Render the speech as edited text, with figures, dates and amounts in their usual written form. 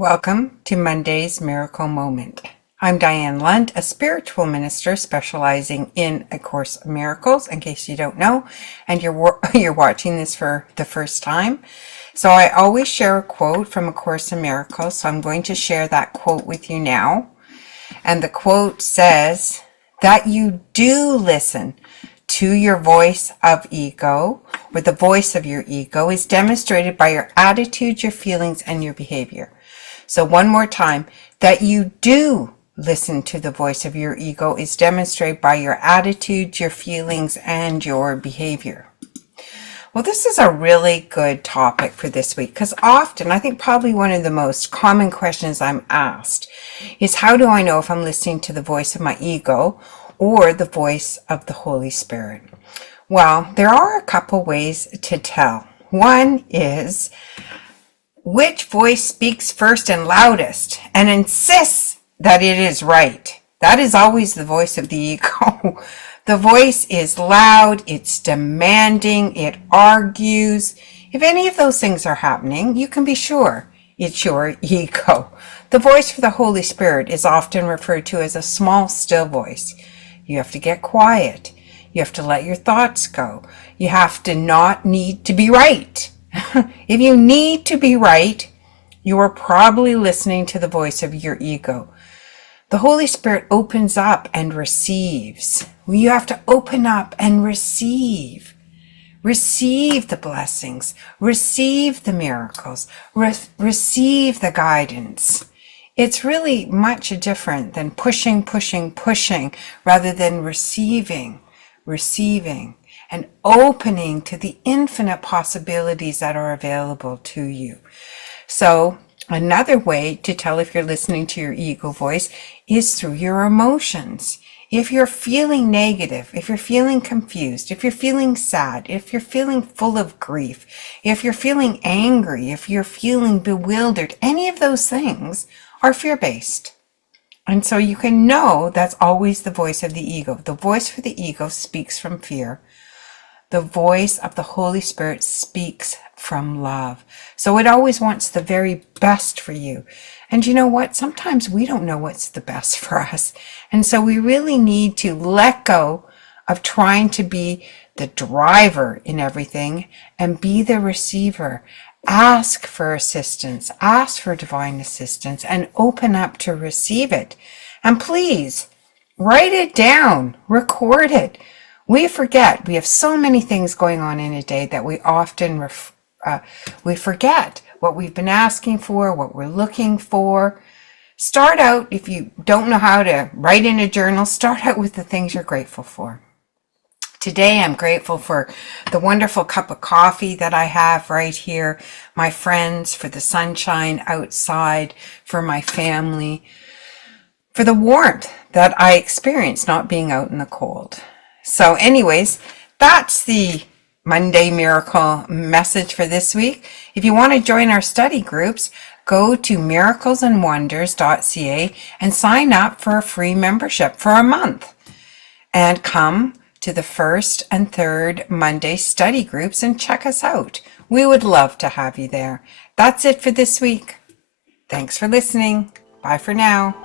Welcome to Monday's Miracle Moment. I'm Diane Lund, a spiritual minister specializing in A Course of Miracles, in case you don't know, and you're watching this for the first time. So I always share a quote from A Course in Miracles, so I'm going to share that quote with you now. And the quote says that you do listen to your voice of ego, or the voice of your ego, is demonstrated by your attitude, your feelings, and your behavior. So one more time, that you do listen to the voice of your ego is demonstrated by your attitude, your feelings, and your behavior. Well, this is a really good topic for this week because often, I think probably one of the most common questions I'm asked is, how do I know if I'm listening to the voice of my ego or the voice of the Holy Spirit? Well, there are a couple ways to tell. One is, which voice speaks first and loudest and insists that it is right? That is always the voice of the ego. The voice is loud, it's demanding, it argues. If any of those things are happening, you can be sure it's your ego. The voice for the Holy Spirit is often referred to as a small, still voice. You have to get quiet. You have to let your thoughts go. You have to not need to be right. If you need to be right, you are probably listening to the voice of your ego. The Holy Spirit opens up and receives. You have to open up and receive. Receive the blessings. Receive the miracles. Receive the guidance. It's really much different than pushing, rather than receiving, and opening to the infinite possibilities that are available to you. So another way to tell if you're listening to your ego voice is through your emotions. If you're feeling negative, if you're feeling confused, if you're feeling sad, if you're feeling full of grief, if you're feeling angry, if you're feeling bewildered, any of those things are fear-based. And so you can know that's always the voice of the ego. The voice for the ego speaks from fear. The voice of the Holy Spirit speaks from love. So it always wants the very best for you. And you know what? Sometimes we don't know what's the best for us. And so we really need to let go of trying to be the driver in everything and be the receiver. Ask for assistance, ask for divine assistance, and open up to receive it. And please, write it down, record it. We forget. We have so many things going on in a day that we often we forget what we've been asking for, what we're looking for. Start out, if you don't know how to write in a journal, start out with the things you're grateful for. Today, I'm grateful for the wonderful cup of coffee that I have right here, my friends, for the sunshine outside, for my family, for the warmth that I experience not being out in the cold. So anyways, that's the Monday Miracle message for this week. If you want to join our study groups, go to miraclesandwonders.ca and sign up for a free membership for a month. And come to the first and third Monday study groups and check us out. We would love to have you there. That's it for this week. Thanks for listening. Bye for now.